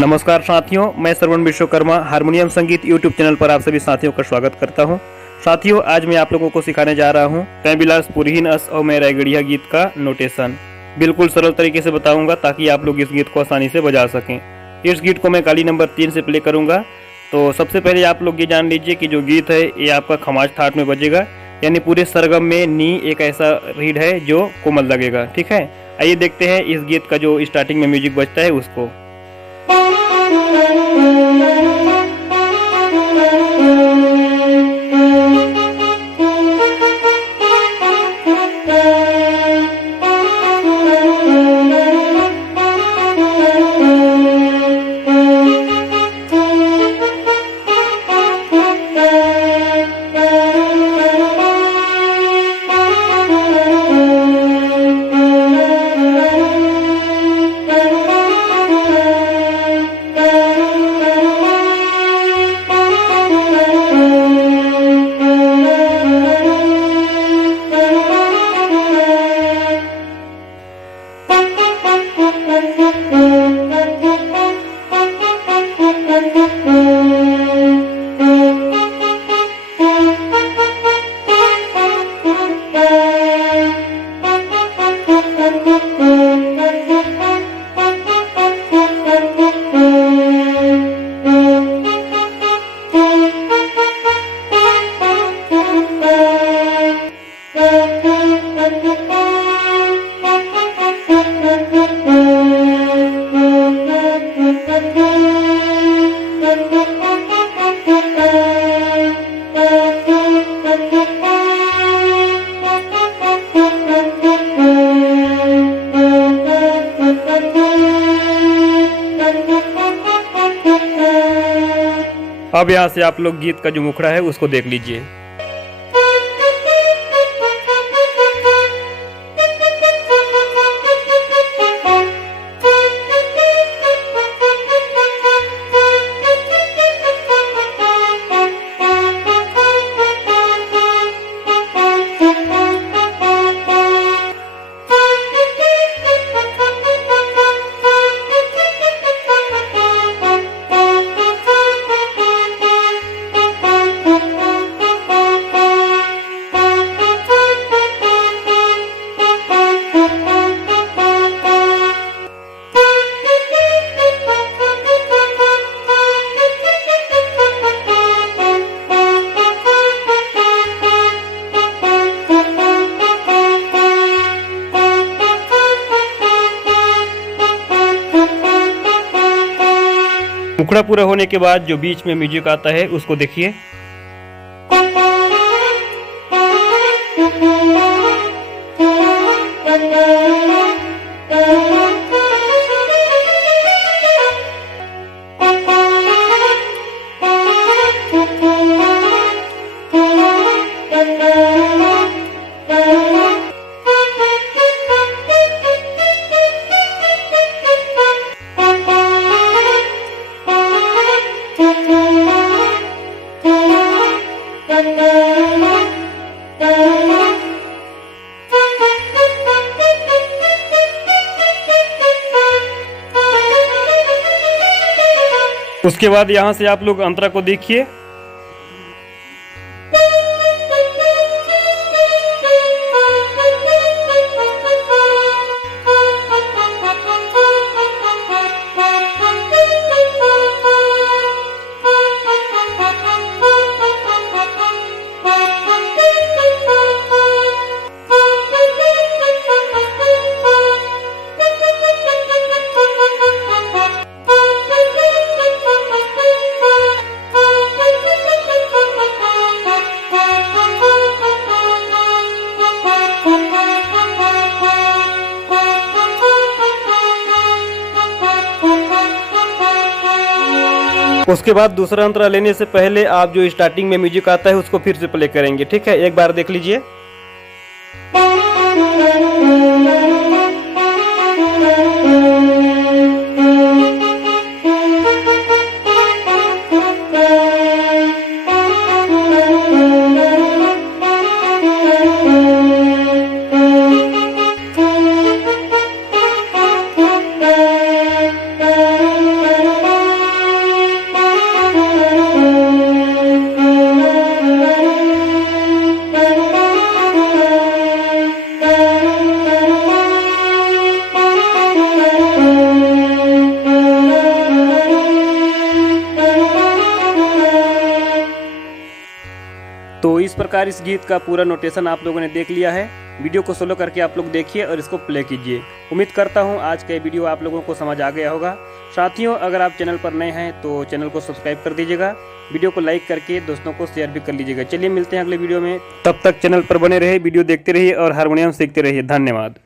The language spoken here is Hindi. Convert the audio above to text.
नमस्कार साथियों, मैं श्रवण विश्वकर्मा हारमोनियम संगीत यूट्यूब चैनल पर आप सभी साथियों का स्वागत करता हूं। साथियों, आज मैं आप लोगों को सिखाने जा रहा हूं कैबिलास पुरहीन अस और मैं रायगढ़िया गीत का नोटेशन। बिल्कुल सरल तरीके से बताऊंगा ताकि आप लोग इस गीत को आसानी से बजा सकें। इस गीत को मैं काली नंबर 3 से प्ले करूंगा। तो सबसे पहले आप लोग ये जान लीजिए कि जो गीत है ये आपका खमाज ठाट में बजेगा, यानी पूरे सरगम में नी एक ऐसा रीड है जो कोमल लगेगा। ठीक है, आइए देखते हैं इस गीत का जो स्टार्टिंग में म्यूजिक बजता है उसको। अब यहाँ से आप लोग गीत का जो मुखड़ा है उसको देख लीजिए। मुखड़ा पूरा होने के बाद जो बीच में म्यूजिक आता है उसको देखिए। उसके बाद यहाँ से आप लोग अंतरा को देखिए। उसके बाद दूसरा अंतरा लेने से पहले आप जो स्टार्टिंग में म्यूजिक आता है उसको फिर से प्ले करेंगे। ठीक है, एक बार देख लीजिए। तो इस प्रकार इस गीत का पूरा नोटेशन आप लोगों ने देख लिया है। वीडियो को सोलो करके आप लोग देखिए और इसको प्ले कीजिए। उम्मीद करता हूँ आज का ये वीडियो आप लोगों को समझ आ गया होगा। साथियों, अगर आप चैनल पर नए हैं तो चैनल को सब्सक्राइब कर दीजिएगा, वीडियो को लाइक करके दोस्तों को शेयर भी कर लीजिएगा। चलिए मिलते हैं अगले वीडियो में, तब तक चैनल पर बने रहिए, वीडियो देखते रहिए और हारमोनियम सीखते रहिए। धन्यवाद।